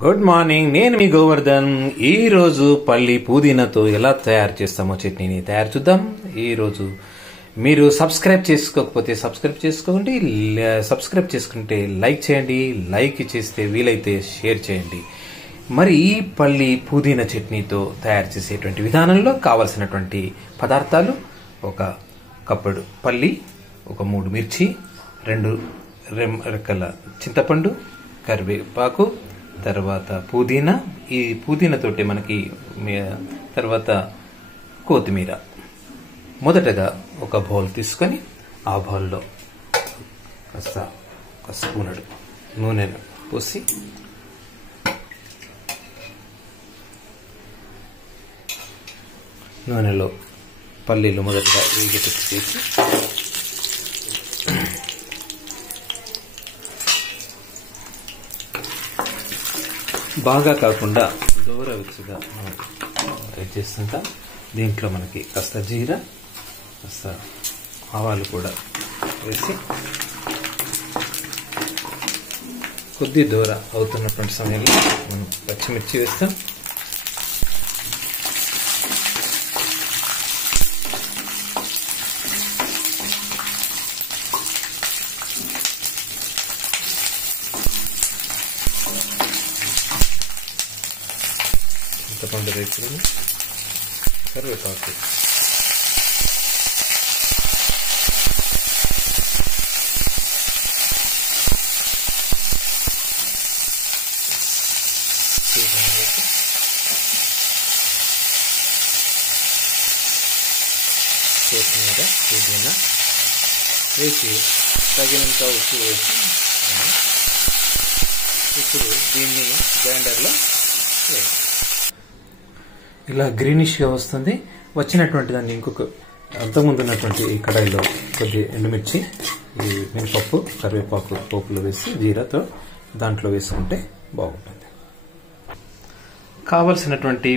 Good morning, నేను మీ గోవర్ధన్. ఈ రోజు పల్లి పుదీనాతో ఎలా తయారు చేస్తామో చట్నీని తయారు చూద్దాం. ఈ రోజు మీరు సబ్స్క్రైబ్ చేసుకోకపోతే సబ్స్క్రైబ్ చేసుకోండి, సబ్స్క్రైబ్ చేసుకుంటే లైక్ చేయండి, లైక్ చేస్తే వీలైతే షేర్ చేయండి. మరి ఈ పల్లి పుదీనా చట్నీతో తయారు చేసేటువంటి విధానంలో కావలసినటువంటి పదార్థాలు: ఒక కప్పుడు పల్లి, ఒక 3 మిర్చి, 2 రెక్కల చింతపండు, కరివేపాకు, తర్వాత పుదీనా. ఈ పుదీనా తోటి మనకి తర్వాత కొత్తిమీర. మొదటగా ఒక బౌల్ తీసుకొని ఆ బౌల్లో కాస్త ఒక స్పూనడు నూనెను పోసి నూనెలో పల్లీలు మొదటగా వేగేటట్టు చేసి బాగా కాకుండా దూరవిచ్చుగా చేస్తుంటాం. దీంట్లో మనకి కాస్త జీరా, కాస్త ఆవాలు కూడా వేసి కొద్ది దూర అవుతున్నటువంటి సమయంలో మనం పచ్చిమిర్చి వేస్తాం. చింతపండు వేసుకుని కరివేపాకు, కొత్తిమీర, పుదీనా వేసి తగినంత ఉప్పు వేసి ఇప్పుడు దీన్ని గ్రైండర్లో వేసి ఇలా గ్రీనిష్గా వస్తుంది. వచ్చినటువంటి దాన్ని ఇంకొక అంతకుముందు ఉన్నటువంటి ఈ కడాయిలో కొద్ది ఎండుమిర్చి, ఈ మినపప్పు, కరివేపాకు పోపులు వేసి జీరాతో దాంట్లో వేసుకుంటే బాగుంటుంది. కావలసినటువంటి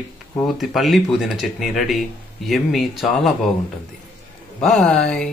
పల్లి పుదీనా చట్నీ రెడీ. ఎమ్మి చాలా బాగుంటుంది. బాయ్.